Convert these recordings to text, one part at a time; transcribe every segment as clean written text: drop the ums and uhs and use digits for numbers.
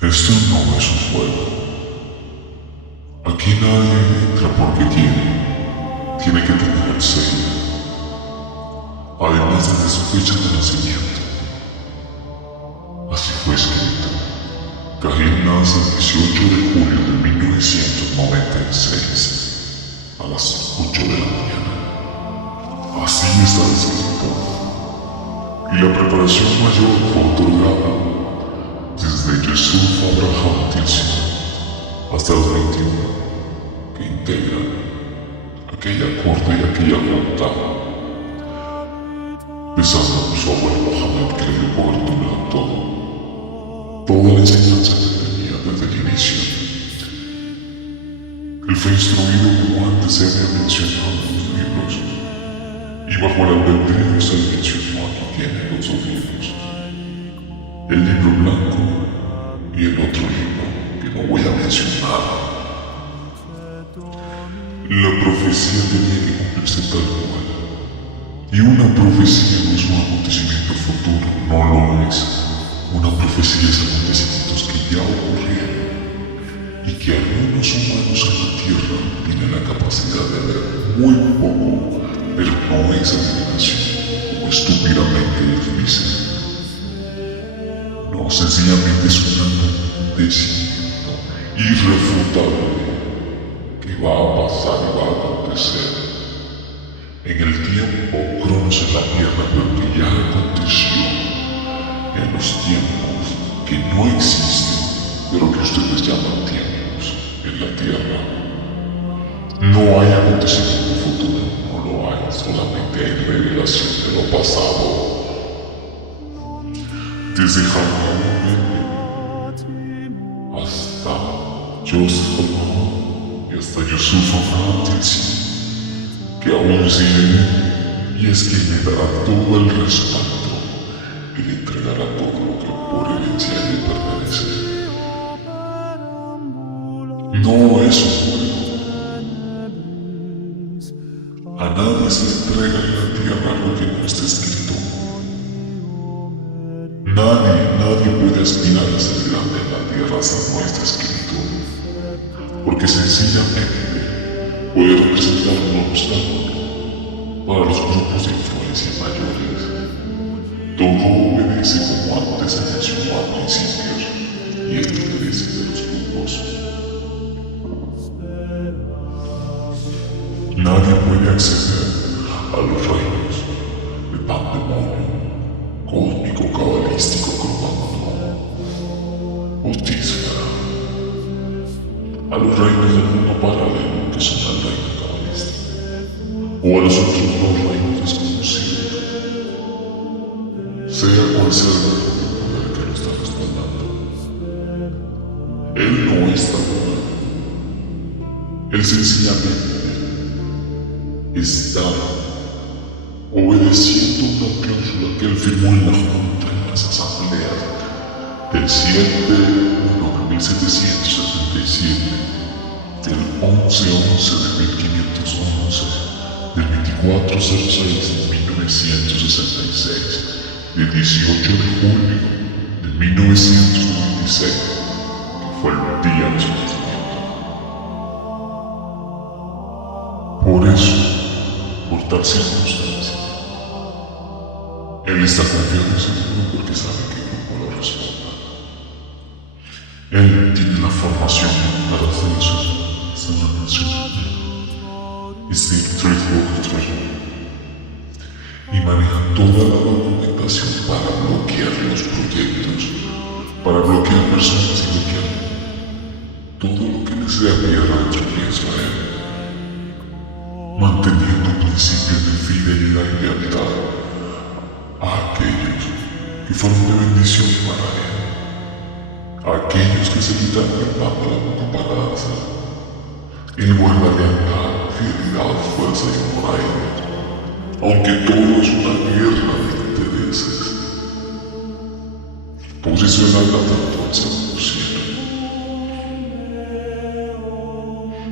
Esto no es un juego. Aquí nadie entra porque quiere. Tiene que tener el sello. Además desde su fecha de nacimiento. Así fue escrito. Cahill nace el 18 de julio de 1996 a las 8 de la mañana. Así está escrito. Y la preparación mayor fue otorgada desde Yusuf Abraham Tilson hasta los 21 que integran aquella corte y aquella junta, besando a su abuelo Mohammed, que le dio cobertura a toda la enseñanza que tenía desde el inicio. Él fue instruido como antes se había mencionado en los libros, y bajo el albedrío se le mencionó aquí tiene los dos libros: el libro blanco y el otro libro que no voy a mencionar. La profecía tenía que cumplirse tal cual, y una profecía no es un acontecimiento futuro, no lo es. Una profecía es acontecimientos que ya ocurrieron y que algunos humanos en la Tierra tienen la capacidad de ver muy poco, pero no es adivinación, como estúpidamente ellos dicen. No, sencillamente es un acontecimiento irrefutable que va a pasar y va a acontecer en el tiempo cronos en la Tierra, pero que ya aconteció en los tiempos que no existen, pero que ustedes llaman tiempos en la Tierra. No hay acontecimiento futuro, no lo hay, solamente hay revelación de lo pasado. Desde Hammurabi hasta Joseph Holman y hasta Yusuf Abraham Tilson, que aún siguen, y es que le dará todo el respaldo y le entregará todo lo que por herencia le pertenece. No es un juego. A nadie se entrega en la tierra lo que no está escrito. Nadie puede aspirar a ser grande en la tierra si no está escrito, porque sencillamente puede representar un obstáculo para los grupos de influencia mayores. Todo obedece como antes se mencionó a principios y el interés de los grupos. Nadie puede acceder a los reinos de pandemonio, cósmico, cabalístico, cromagno, Otísfera, a los reinos del mundo paralelo que son el reino cabalístico, o a los otros dos reinos desconocidos, sea cual sea el poder que lo está respaldando. Él no está jugando, él sencillamente está obedeciendo una cláusula que él firmó en la Junta en las asambleas del 7 de 1777, del 11-11 de 1511, del 24-06 de 1966, del 18 de julio de 1996, que fue el día de su nacimiento. Por eso, por tal circunstancia, él está confiado en su grupo porque sabe que el grupo lo responda. Él tiene la formación para hacer eso, esa nación. Es el Trade y maneja toda la documentación para bloquear los proyectos, para bloquear personas y bloquear todo lo que les dé a tierra dentro de Israel, manteniendo principios de fidelidad y lealtad a aquellos que fueron de bendición para él, a aquellos que se quitaron el pan de la boca para dársela. Él guarda lealtad, fidelidad, fuerza y amor a ellos, aunque todo es una guerra de intereses. Posiciona la tanto al 100%.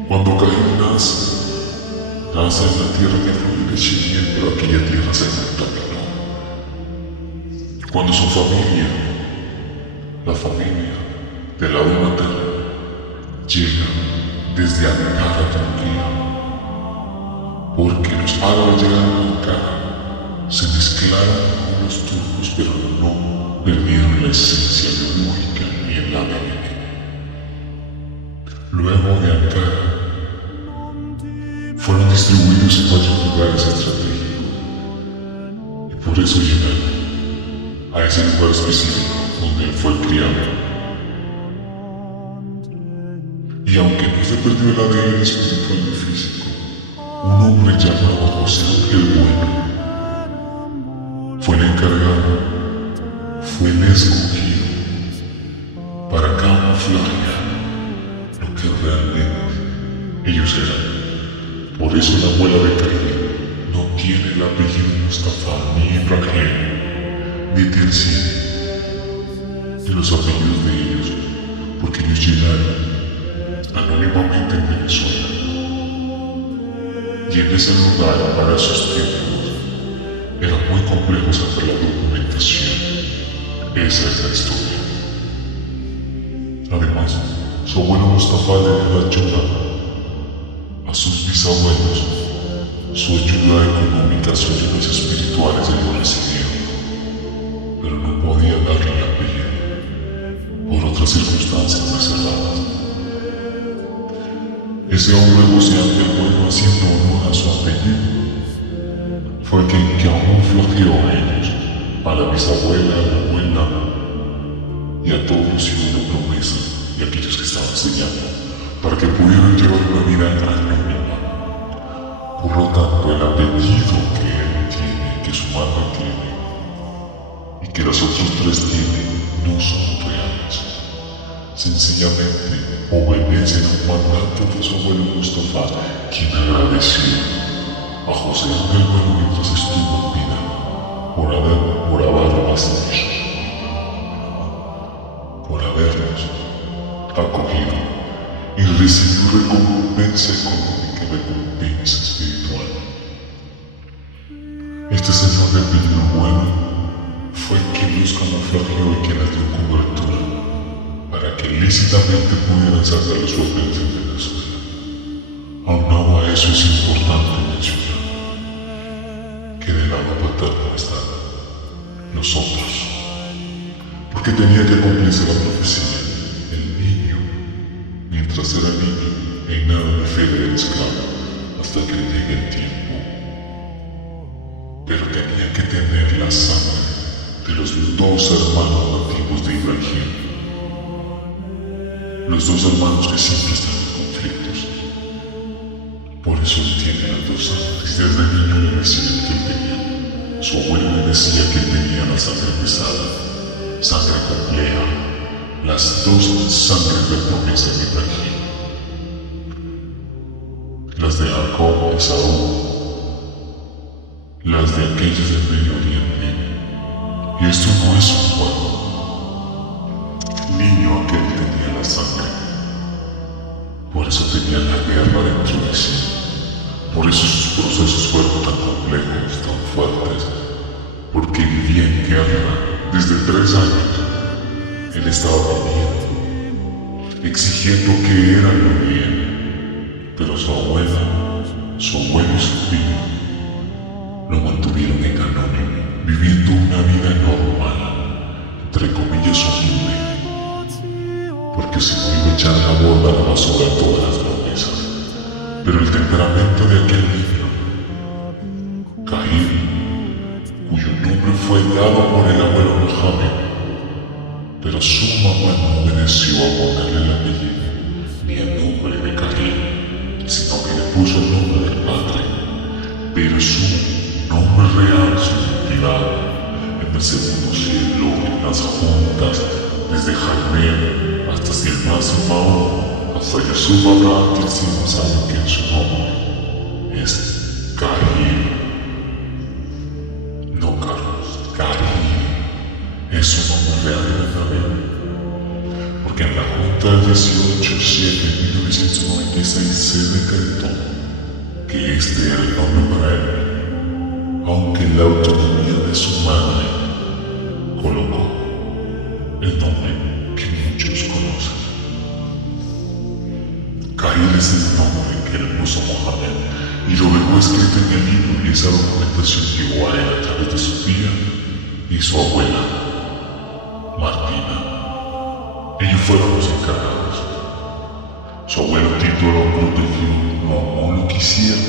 Cuando Caín nace en la tierra que fluye leche y miel, pero aquella tierra se contaminó. Cuando su familia, la familia del lado materno, llega desde Ankara, Turquía, porque los árabes llegaron a Ankara, se mezclaron con los turcos, pero no perdieron la esencia biológica ni el ADN. Luego de Ankara, fueron distribuidos en varios lugares estratégicos, y por eso llegaron a ese lugar específico donde él fue criado. Y aunque no se perdió el ADN espiritual y físico, un hombre llamado José Ángel Bueno fue el encargado, fue el escogido para camuflajear lo que realmente ellos eran. Por eso la abuela de Karim no tiene el apellido Mustafa, ni Ibrahim, ni Telsin, ni los apellidos de ellos, porque ellos llegaron anónimamente en Venezuela. Y en ese lugar, para esos tiempos, era muy complejo sacar la documentación. Esa es la historia. Además, su abuelo Mustafa le dio la ayuda a sus bisabuelos. Su ayuda económica, sus ayudas espirituales ellos recibieron, pero no podía darle el apellido por otras circunstancias reservadas. Ese hombre José Ángel Bueno, haciendo honor a su apellido, fue quien camuflajeó a ellos, a la bisabuela, a la abuela y a todos los hijos de promesa y aquellos que estaban enseñando, para que pudieran llevar una vida anónima. Por lo tanto, el apellido que él tiene, que su madre tiene, y que los otros tres tienen, no son reales. Sencillamente obedecen a un mandato de su abuelo Mustafa, quien agradeció a José Ángel Bueno mientras estuvo en vida por habernos acogido y recibió recompensa económica y recompensa espiritual. Este señor de apellido Bueno fue quien los camuflajeó y quien les dio cobertura para que lícitamente pudieran sacar los papeles en Venezuela. Aunado a eso, es importante mencionar que del lado paterno están nosotros, porque tenía que cumplirse la profecía. El niño, mientras era niño, en nada de fe era esclavo hasta que le llegue el tiempo, pero tenía que tener la sangre de los dos hermanos nativos de Ibrahim, los dos hermanos que siempre están en conflictos. Por eso él tiene las dos sangres. Desde niño le decían que él tenía, su abuelo le decía que él tenía la sangre pesada, sangre compleja, las dos sangres de promesa de Ibrahim, las de Jacob y Esaú, las de aquellos del Medio Oriente. Y esto no es un juego. Niño aquel tenía la sangre, por eso tenía la guerra dentro de sí, por eso sus procesos fueron tan complejos, tan fuertes, porque vivía en guerra desde 3 años. Él estaba pidiendo, exigiendo que era lo bien, pero su abuela, su abuelo y su tío lo mantuvieron en anónimo, viviendo una vida normal, entre comillas humilde, porque si no iba a echar a la borda la basura todas las promesas. Pero el temperamento de aquel niño, Caín, cuyo nombre fue dado por el abuelo Mohammed, pero su mamá no obedeció a ponerle el apellido, ni el nombre de Caín, sino que le puso el nombre del padre, pero su nombre real, su identidad, en el segundo cielo, en las juntas, desde Jaime hasta Silmas y Mahón, hasta Yusuf Abraham, que sí no sabe que su nombre es Caín. No Carlos, Caín es su nombre real y verdadero. Porque en la Junta del 18/7/1996 se decretó que este era el nombre para él, aunque en la autonomía de su madre colocó el nombre que muchos conocen. Cahill es el nombre que le puso Mohammed y lo dejó escrito en el libro, y esa documentación llegó a él a través de su tía y su abuela, Martina. Ellos fueron los encargados. Su abuelo Tito lo protegió, lo amó, lo quisieron,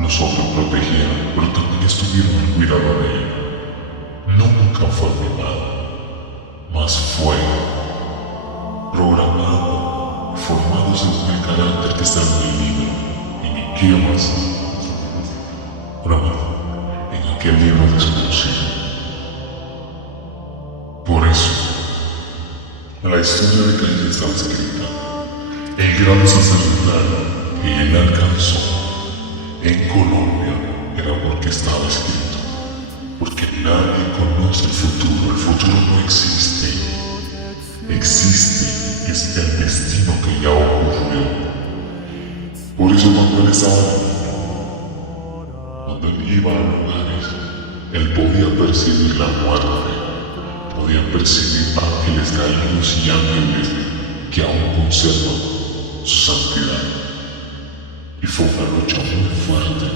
lo sobreprotegieron, pero también estuvieron al cuidado de él. Nunca fue mimado, mas fue programado, formado según el carácter que está en el libro, en qué más, en aquel libro desconocido. Por eso, la historia de Cahill estaba escrita. El grado sacerdotal que él alcanzó en Colombia era porque estaba escrito, porque nadie conoce el futuro no existe, existe es el destino que ya ocurrió. Por eso cuando él estaba cuando él iba a lugares, él podía percibir la muerte, podía percibir ángeles caídos y ángeles que aún conservan su santidad. Y fue una lucha muy fuerte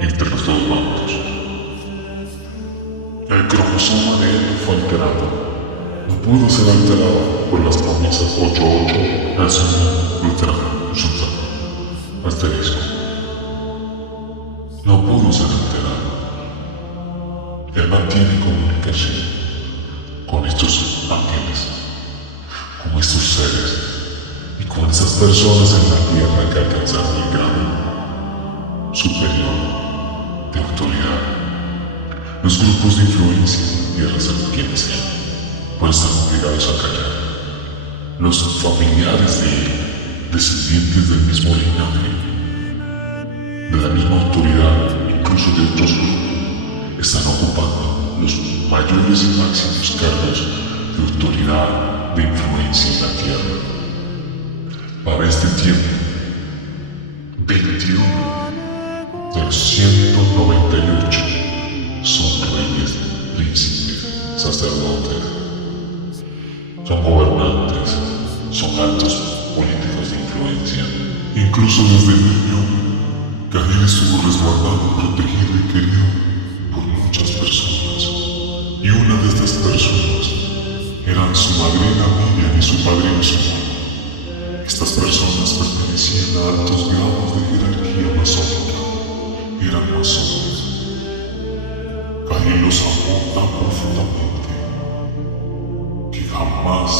entre los dos bandos. El cromosoma de él no fue alterado. No pudo ser alterado por las promesas 88, nacional, luterano, sultán, asterisco. No pudo ser alterado. Él mantiene comunicación con estos ángeles, con estos seres, y con esas personas en la tierra que alcanzaron el grado superior de autoridad. Los grupos de influencia en la tierra saben quiénes sean, por estar obligados a callar. Los familiares de él, descendientes del mismo linaje, de la misma autoridad, incluso de otros grupos, están ocupando los mayores y máximos cargos de autoridad, de influencia en la tierra. Para este tiempo, 21 de los 198 son reyes, príncipes, sacerdotes, son gobernantes, son altos políticos de influencia. Incluso desde niño, Cahill estuvo resguardado, protegido y querido por muchas personas. Y una de estas personas eran su madrina Miriam y su padrino Simón. Estas personas pertenecían a altos grados de jerarquía masónica. Eran masones. Cahill los amó tan profundamente que jamás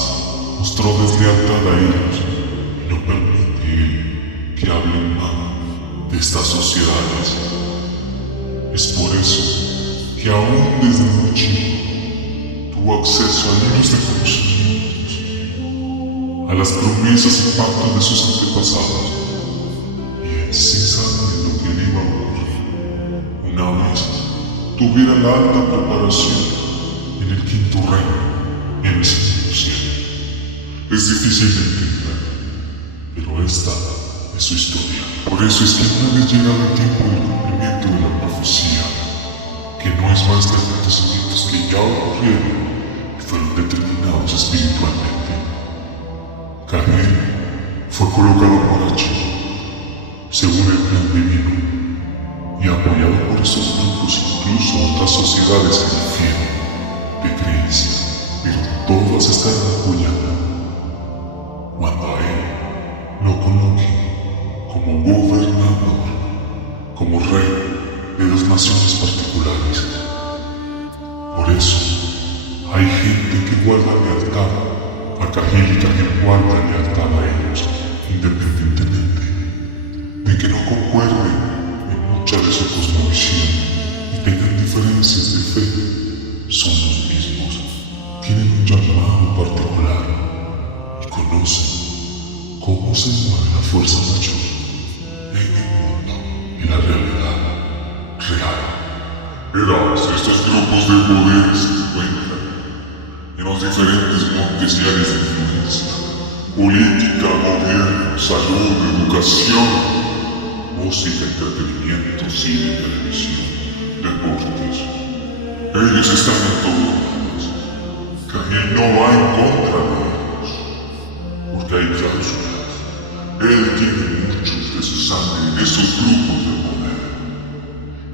mostró deslealtad a ellos y no permite él que hablen mal de estas sociedades. Es por eso que aún desde muy chico tuvo acceso a libros de conocimientos, a las promesas y pactos de sus antepasados, y él sin saber lo que le iba a ocurrir, una vez tuviera la alta preparación en el quinto reino, en el segundo cielo. Es difícil de entender, pero esta es su historia. Por eso es que una vez llegado el tiempo del cumplimiento de la profecía, que no es más que acontecimientos que ya ocurrieron y fueron determinados espiritualmente, Cahill fue colocado por allí, según el plan divino, y apoyado por estos grupos, incluso otras sociedades que difieren de creencia, pero todas estarán apoyando cuando a él lo coloque como gobernador, como rey de dos naciones particulares. Por eso hay gente que guarda lealtad a Cahill y Cahill guarda lealtad a ellos, independientemente de que no concuerden en mucha de su cosmovisión y tengan diferencias de fe. Son los mismos, tienen un llamado particular y conocen cómo se mueve la fuerza mayor en el mundo y la realidad real. Verás, estos grupos de poder se encuentran en los diferentes montes y áreas de influencia: política, gobierno, salud, educación, música, entretenimiento, cine, televisión, deportes. Ellos están en todos lados. Cahill no va en contra de ellos, porque hay cláusulas, Él tiene muchos de su sangre en esos grupos de poder.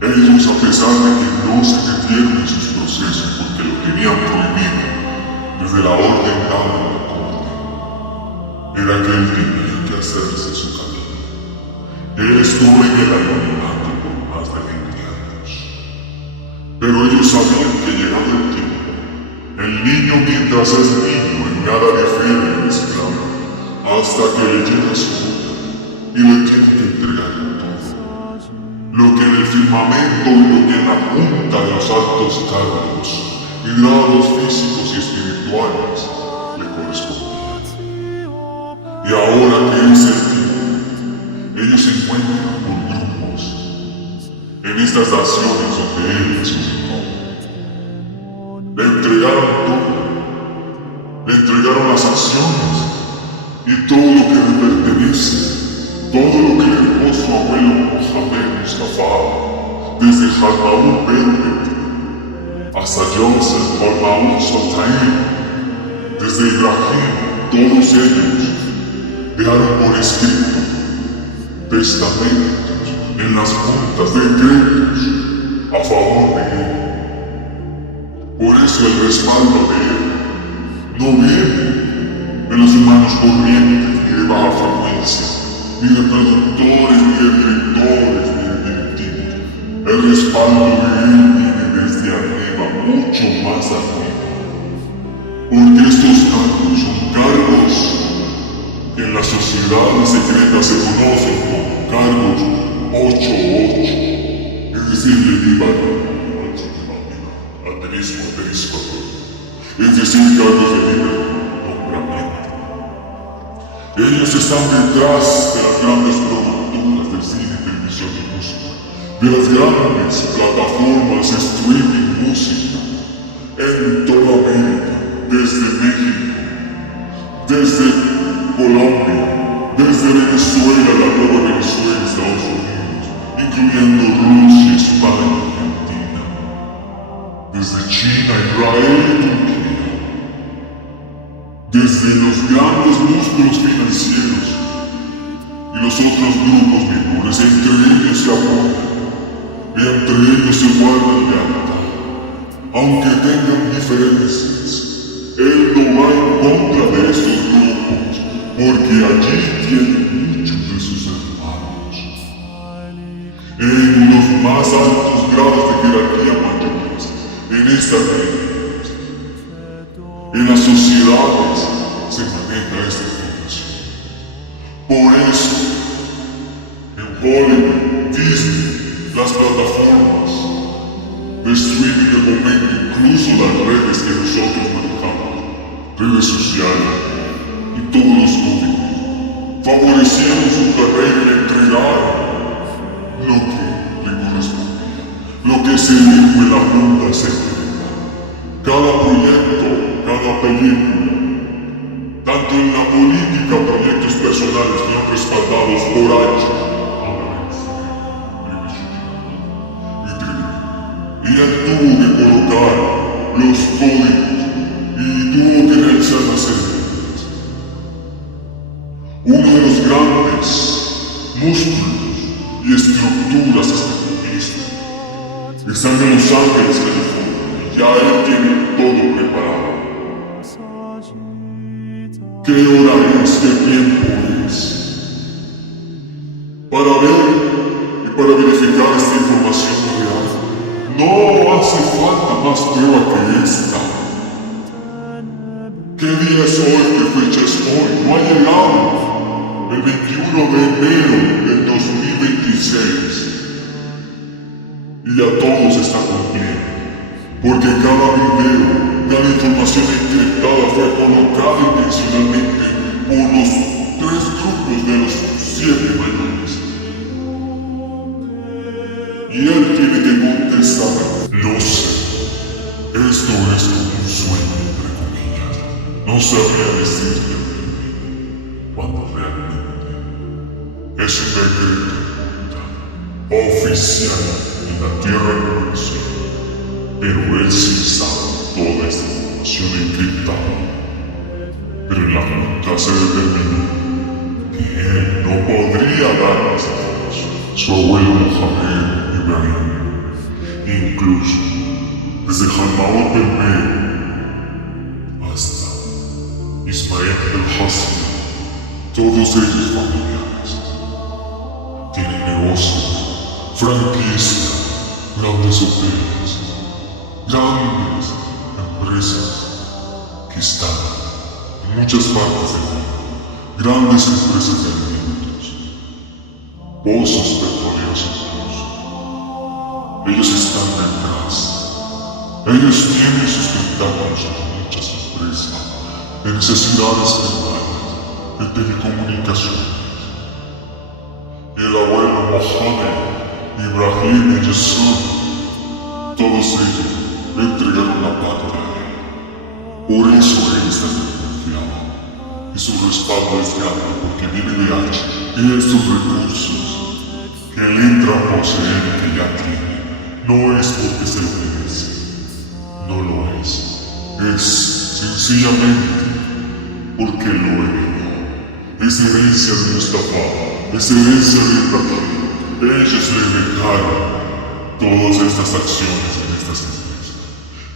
Ellos, a pesar de que no se metieron en sus procesos porque lo tenían prohibido desde la orden dada en la corte, era que él tenía que hacerse su camino. Él estuvo en el anonimato por más de 20 años. Pero ellos sabían que llegado el tiempo, el niño mientras es niño en nada difiere del esclavo, hasta que le llega su hora y le tiene que entregar todo. Lo que en el firmamento y lo que en la punta de los altos cargos y grados físicos y espirituales le correspondían. Y ahora que es el tiempo, ellos se encuentran por grupos en estas naciones donde él les ubicó. Le entregaron todo, le entregaron las acciones y todo lo que le pertenece, todo lo que le dejó su abuelo Mohamed Mustafa, desde Harmaoun Berber hasta Joseph Harmaoun Sultan, desde Ibrahim, todos ellos dejaron por escrito testamentos en las juntas de decretos a favor de él. Por eso el respaldo de él no viene de los humanos corrientes, ni de baja frecuencia, ni de productores, ni de directores, ni de directivos. El respaldo de él viene desde arriba, mucho más arriba. Porque estos cargos son cargos que en las sociedades secretas se conocen como cargos 8-8, es decir, le divan ateísmo, es decir, cargos de libre nombramiento. Ellos están detrás de las grandes productoras de cine, televisión y música, de las grandes plataformas streaming música en toda América, desde México, desde Colombia, desde Venezuela, la nueva Venezuela, Estados Unidos, incluyendo Rusia, España, Argentina, desde China, Israel y Turquía, desde los grandes músculos financieros y los otros grupos menores, entre ellos se apoyan y entre ellos se guardan lealtad, aunque tengan diferencias. Él no va en contra de estos grupos, porque allí tiene muchos de sus hermanos. En los más altos grados de jerarquía mayores, en esta vida, en las sociedades se maneja esta información. Por eso, en Hollywood, Disney, las plataformas de streaming del momento, incluso las redes que nosotros manejamos, redes sociales y todos los códigos, favorecieron su carrera y le entregaron lo que le correspondía, lo que se dijo en la junta secreta. Cada proyecto, cada película, tanto en la política, proyectos personales que son respaldados por años, y él tuvo que colocar los códigos y tuvo que realizar las ceremonias. Uno de los grandes músculos y estructuras estatutistas están en Los Ángeles, California, y ya él tiene todo preparado. ¿Qué hora es? ¿Qué tiempo es? Para ver y para verificar esta información real, no hace falta más prueba que esta. ¿Qué día es hoy? ¿Qué fecha es hoy? No ha llegado. El 21 de enero del 2026. Y ya todo se está cumpliendo. Porque cada video, cada información encriptada fue colocada intencionalmente por los 3 grupos de los 7 mayores. Y él tiene que contestar: lo sé, esto es como un sueño, entre comillas. No sabría decirte cuando realmente es un decreto oficial en la tierra de Venezuela. Pero él sí sabe toda esta información encriptada. Pero en la junta se determinó que que él no podría darles a todos. Su abuelo Mohamed Ibrahim, incluso desde Jalmaot Belmer hasta Ismael el Hassan, todos ellos familiares, tienen negocios, franquicias, grandes hoteles, grandes empresas que están en muchas partes del mundo, grandes empresas de alimentos, pozos petroleros incluso. Ellos están detrás. Ellos tienen sus tentáculos en muchas empresas de necesidades primarias, de telecomunicaciones. El abuelo Mohamed Ibrahim y Yusuf, todos ellos le entregaron la parte a él. Por eso él está tan confiado. Y su respaldo es grande porque viene de H. Y estos recursos que él entra a poseer y que ya tiene, no es porque se lo merece. No lo es. Es sencillamente porque lo heredó. Es herencia de Mustafa. Es herencia de Ibrahim. Ellos le dejaron todas estas acciones en estas empresas.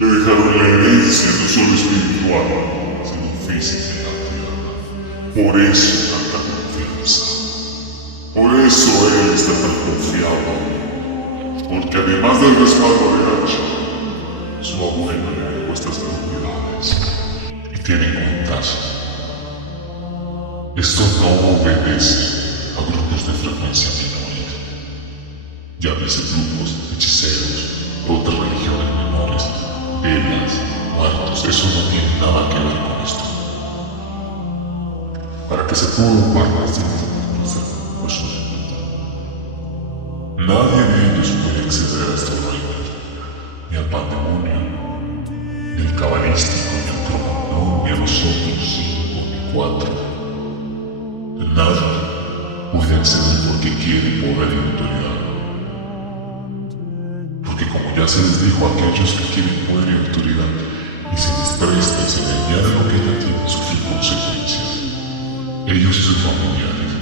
Le dejaron la herencia no solo espiritual, sino física en la tierra. Por eso tanta confianza. Por eso él está tan confiado. Porque además del respaldo de H, su abuelo le dejó estas propiedades. Y tienen contazo. Esto no obedece a grupos de frecuencia menores. Llámese grupos, hechiceros, otras religiones menores, velas, muertos, eso no tiene nada que ver con esto. Para que se pueda ocupar más de pues nadie de ellos puede acceder a estos reinos, ni al pandemonio, ni al cabalístico, ni al cromagnón, ni a nosotros 5 ni 4. Nadie puede acceder porque quiere poder y autoridad. Porque como ya se les dijo a aquellos que quieren poder y autoridad y se les presta y se le añade lo que ya tienen sufrir consecuencias, ellos y sus familiares.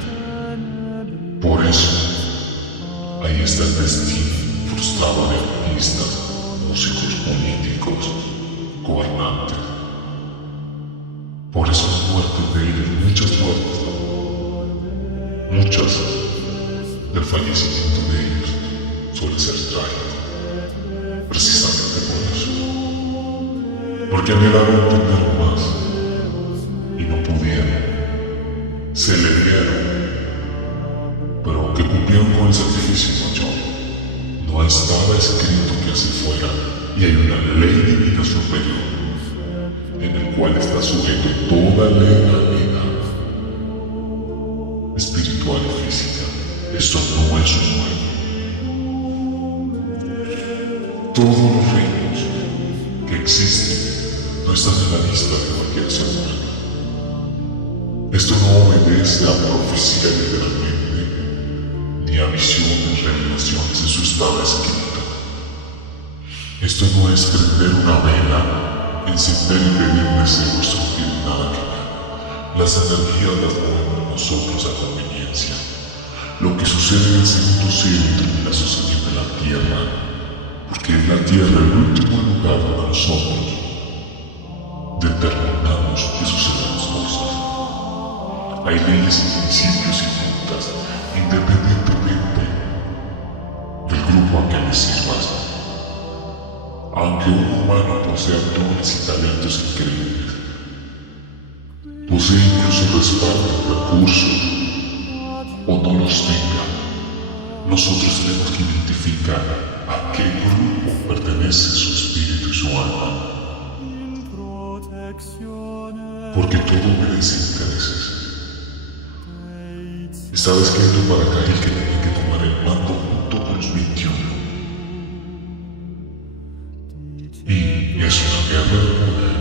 Por eso, ahí está el destino frustrado de artistas, músicos, políticos, gobernantes. Por eso las muertes de ellos, muchas muertes, muchas del fallecimiento de ellos suele ser trágico, precisamente por eso, porque anhelaron entender más y no pudieron, se le dieron, pero aunque cumplieron con el sacrificio mayor, no estaba escrito que así fuera, y hay una ley divina superior en el cual está sujeto toda ley divina espiritual y física. Esto no es un juego. Todos los reinos que existen no están en la lista de cualquier ser humano. Esto no obedece a profecía literalmente, ni a visiones, revelaciones, eso estaba escrito. Esto no es prender una vela, encender y pedir un deseo, esto no tiene nada que ver. Las energías las movemos nosotros a conveniencia. Lo que sucede en el segundo cielo termina sucediendo en la tierra, porque es la tierra el último lugar donde nosotros determinamos que suceden las cosas. Hay leyes y principios y juntas, independientemente del grupo a que le sirvas. Aunque un humano posea dones y talentos increíbles, posee incluso respaldo, recursos, o no los tenga, nosotros tenemos que identificar a qué grupo pertenece su espíritu y su alma. Porque todo obedece intereses. Estaba escrito para Caín que tenía que tomar el mando junto con los 21. Y es una guerra de poder.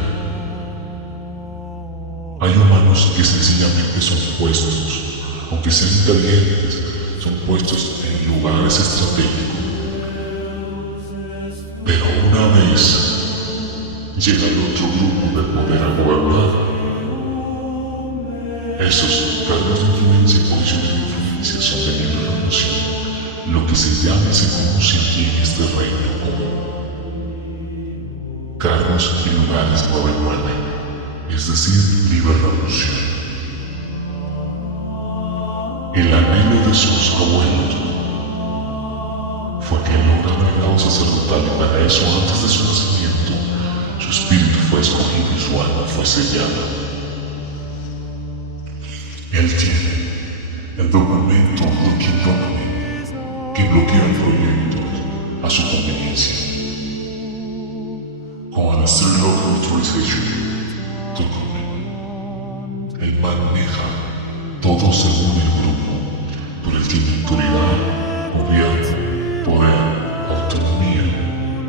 Hay humanos que sencillamente son puestos, aunque sean inteligentes, son puestos en lugares estratégicos. Pero una vez llega el otro grupo de poder a gobernar, Esos cargos de influencia y posiciones de influencia son de libre revolución, lo que se llama y se conoce aquí en este reino como cargos y lugares 99, es decir, libre revolución. El anhelo de sus abuelos fue que lograra el grado sacerdotal y para eso antes de su nacimiento su espíritu fue escogido y su alma fue sellada. Él tiene el documento Looking Document que bloquea el proyecto a su conveniencia. Con el Street Local Authorization Document, él maneja todo según el grupo, pero él tiene autoridad, gobierno, poder, autonomía,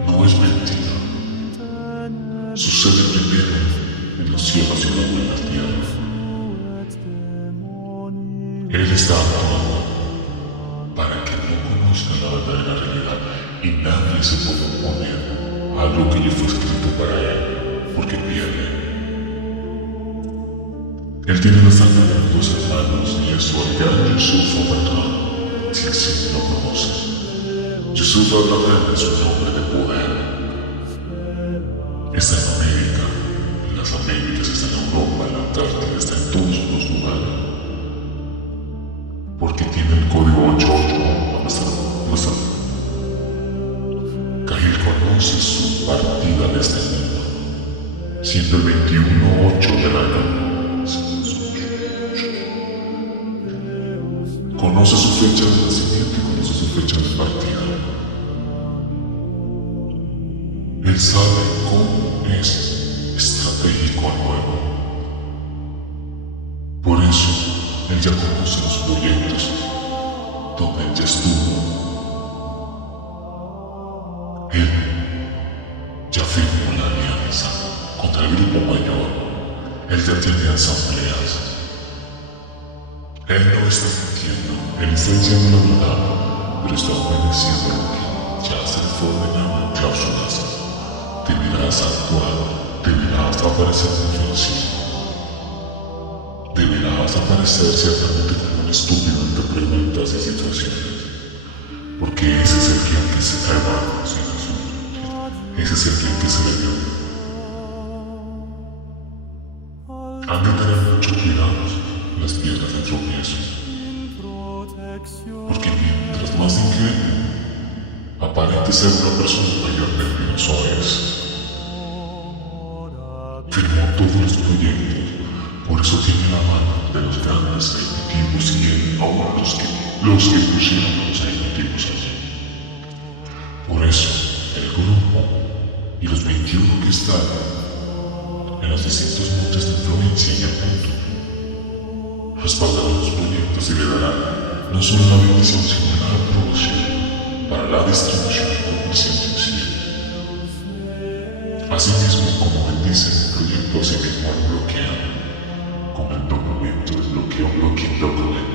no es mentira. Sucede primero en los cielos y luego en la tierra. Él está actuando para que no conozcan la verdadera realidad y nadie se puede oponer a algo que ya fue escrito para él, porque pierde. Él tiene la sangre de los 2 hermanos y es su aliado Yusuf Abraham, si así lo conoce. Yusuf Abraham es un hombre de poder. Está en América, en las Américas, está en Europa, en la Antártida, está en todos los lugares. Porque tiene el código 88. Cahill conoce su partida de este mundo, siendo el 21-8 del año. Conoce su fecha de nacimiento y conoce su fecha de partida. Él sabe cómo es estratégico al nuevo. Por eso, él ya conoce los proyectos donde él ya estuvo. Él ya firmó la alianza contra el grupo mayor. Él ya tiene asambleas. Él no está mintiendo, él está diciendo la verdad, pero está obedeciendo lo que ya se fue ordenado en cláusulas. Deberás actuar, deberás aparecer en ofensivo. Deberás aparecer ciertamente como un estúpido ante preguntas y situaciones, porque ese es el guión que se da, ese es el guión que se le dio. Han de tener mucho cuidado las piedras de tropiezo, porque mientras más ingenuo aparente ser una persona mayormente no es. Firmó todos los proyectos, por eso tiene la mano de los grandes ejecutivos y él aún los que pusieron los ejecutivos allí. Por eso, el grupo y los 21 que están en los distintos montes de influencia y el mundo respaldarán los proyectos y le darán no solo la bendición sino la aprobación para la distribución y comercio en cielo. Asimismo, como bendicen el proyecto, asimismo lo bloquean con el documento de bloqueo Blocking Document.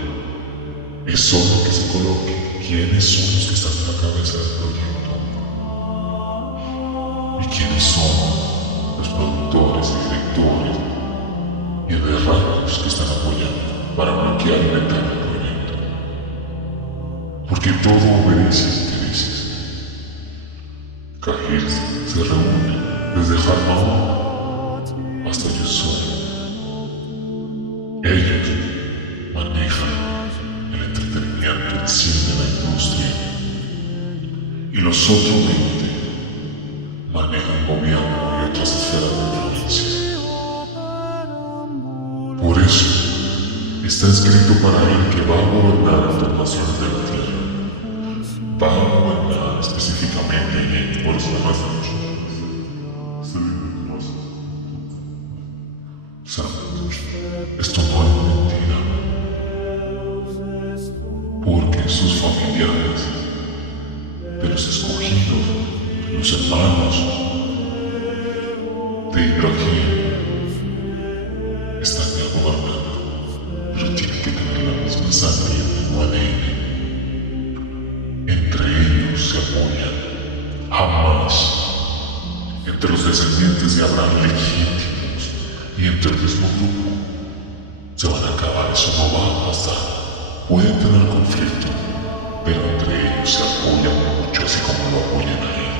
Es solo que se coloque quiénes son los que están en la cabeza del proyecto y quiénes son los productores y directores y de rangos que están apoyando para bloquear y vetar el proyecto. Porque todo obedece a intereses. Cahill se reúne desde Harmon hasta Yusuf. Ellos manejan el entretenimiento, el cine, la industria. Y los otros 20 manejan gobierno y otras esferas de influencia. Por eso, está escrito para él que va a gobernar a las naciones de la tierra. Va a gobernar específicamente en él, por eso demás de nosotros. Esto no es mentira, porque sus familiares, de los escogidos, los hermanos de Ibrahim, están ya gobernando, pero tienen que tener la misma sangre y el mismo ADN. Entre ellos se apoyan, jamás, entre los descendientes de Abraham legítimos y entre el mismo grupo se van a acabar. eso no va a pasar. Pueden tener conflicto, pero entre ellos se apoyan mucho, así como lo apoyan a él.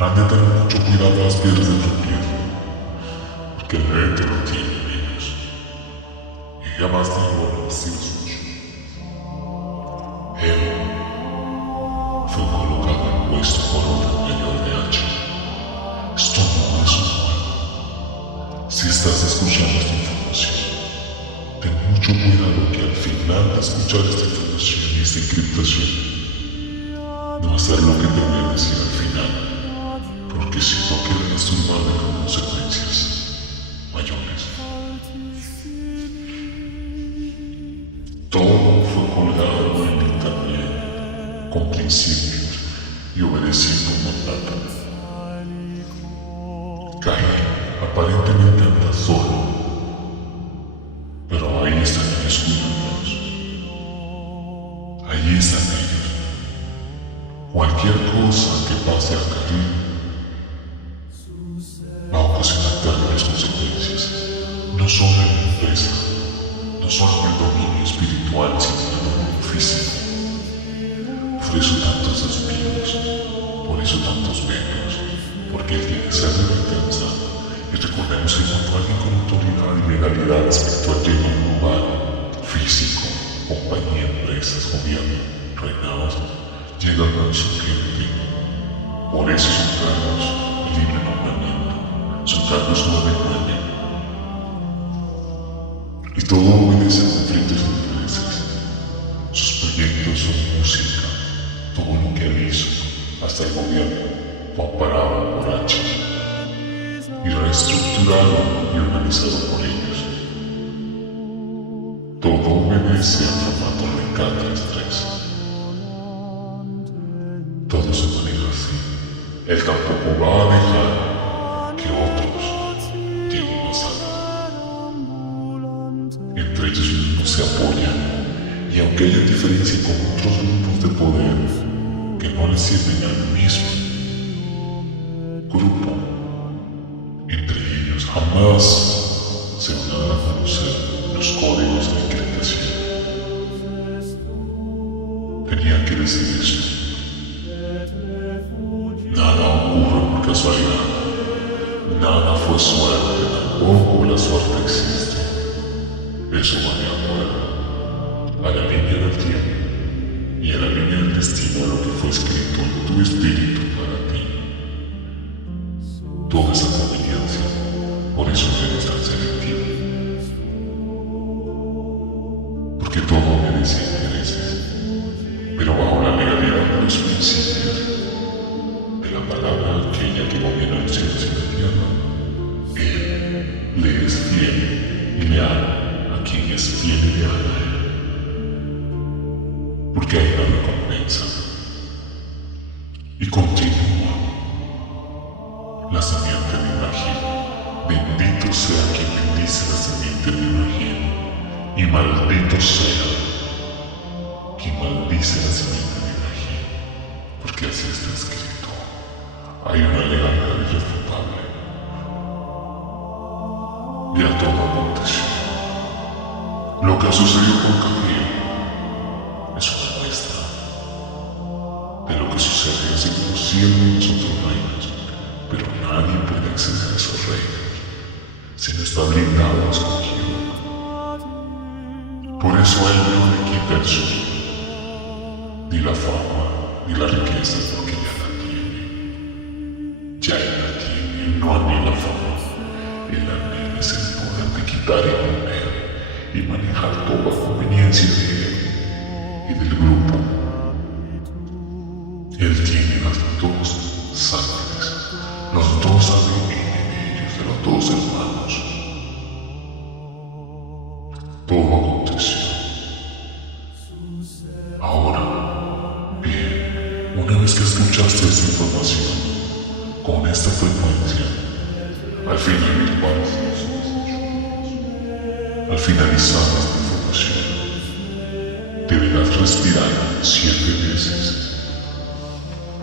Han de tener mucho cuidado a las piedras del tropiezo, porque el reto no tiene amigos. Y jamás digo a los suyo. Él fue colocado en puesto por orden mayor de H. Esto no es un juego. Si estás escuchando esta información, ten mucho cuidado que al final de escuchar esta información y esta encriptación, no hacer lo que te voy a decir al final, porque si no quedarás turbado con consecuencias mayores. Todo fue colgado en internet, con principios y obedeciendo un mandato. Caín aparentemente anda solo, pero ahí están ellos cuidándonos. Ahí están ellos. Cualquier cosa que pase a Caín va a ocasionar terribles consecuencias, no solo en la empresa, no solo en el dominio espiritual, sino en el dominio físico. Por eso tantos desvíos, por eso tantos velos, porque él tiene sed de venganza. Y recordemos que cuando alguien con autoridad y legalidad espiritual llega a un lugar físico, compañía, empresas, gobierno, reinados, llega con su gente. Por eso son cargos de libre nombramiento, son cargos 9-9. Y todo obedece a conflictos de intereses. Sus proyectos son música, todo lo que él hizo, hasta el gobierno, fue amparado por H y reestructurado y organizado por ellos. Todo obedece al formato RK33. Todo se maneja así. Él tampoco va a dejar que otros lleguen más alto. Entre ellos mismos se apoyan, y aunque haya diferencia con otros grupos de poder que no le sirven al mismo grupo, entre ellos jamás se van a dar a conocer los códigos de encriptación. Tenían que decir esto. Nada ocurre por casualidad. Nada fue suerte, tampoco la suerte existe. Eso va de acuerdo a la línea del tiempo y a la línea del destino, a lo que fue escrito en tu espíritu para ti. Toda esa conveniencia, por eso eres tan selectivo. Porque todo obedece a intereses, pero bajo la legalidad de los principios de la palabra aquella que gobierna los cielos y la tierra. Él le es fiel y leal a quien es fiel y leal a él. Porque hay una recompensa. Y continúa. La semiente de Ibrahim. Bendito sea quien bendice la semiente de Ibrahim. Y maldito sea quien maldice la semiente de Ibrahim. Porque así está escrito. Hay una legalidad irrefutable. Ya todo aconteció. Lo que sucedió con Caín es una muestra de lo que sucede en los cielos y los otros reinos, pero nadie puede acceder a esos reinos si no está blindado o escogido. Por eso a él no le quita el suyo, ni la fama, ni la riqueza, porque ya la tiene. Ya él la tiene, él no anhela la fama, él anhela es el poder de quitar y poner y manejar toda conveniencia de él y del grupo. Él tiene las dos sangres, los dos ADN de ellos, de los dos hermanos. Todo aconteció. Ahora, bien, una vez que escuchaste esta información, con esta frecuencia, al finalizar esta información, deberás respirar 7 veces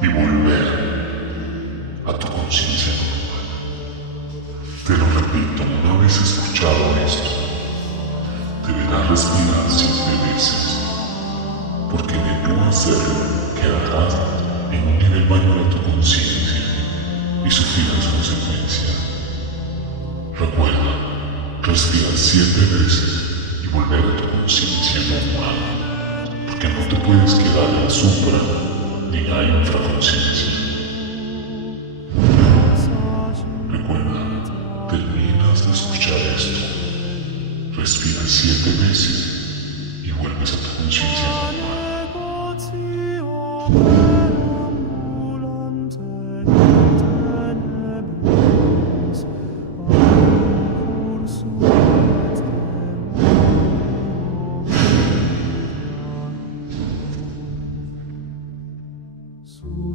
y volver a tu conciencia normal. Te lo repito, una vez escuchado esto, respira 7 veces, porque de no hacerlo quedarás en un nivel mayor a tu conciencia y sufrirás consecuencias. Recuerda, respirar 7 veces y volver a tu conciencia normal, porque no te puedes quedar en supra ni en la infraconciencia. Recuerda, terminas de escuchar esto, respira 7 veces y vuelves a tu conciencia normal.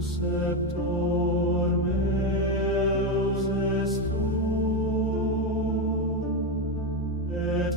Susceptor meus est tu, et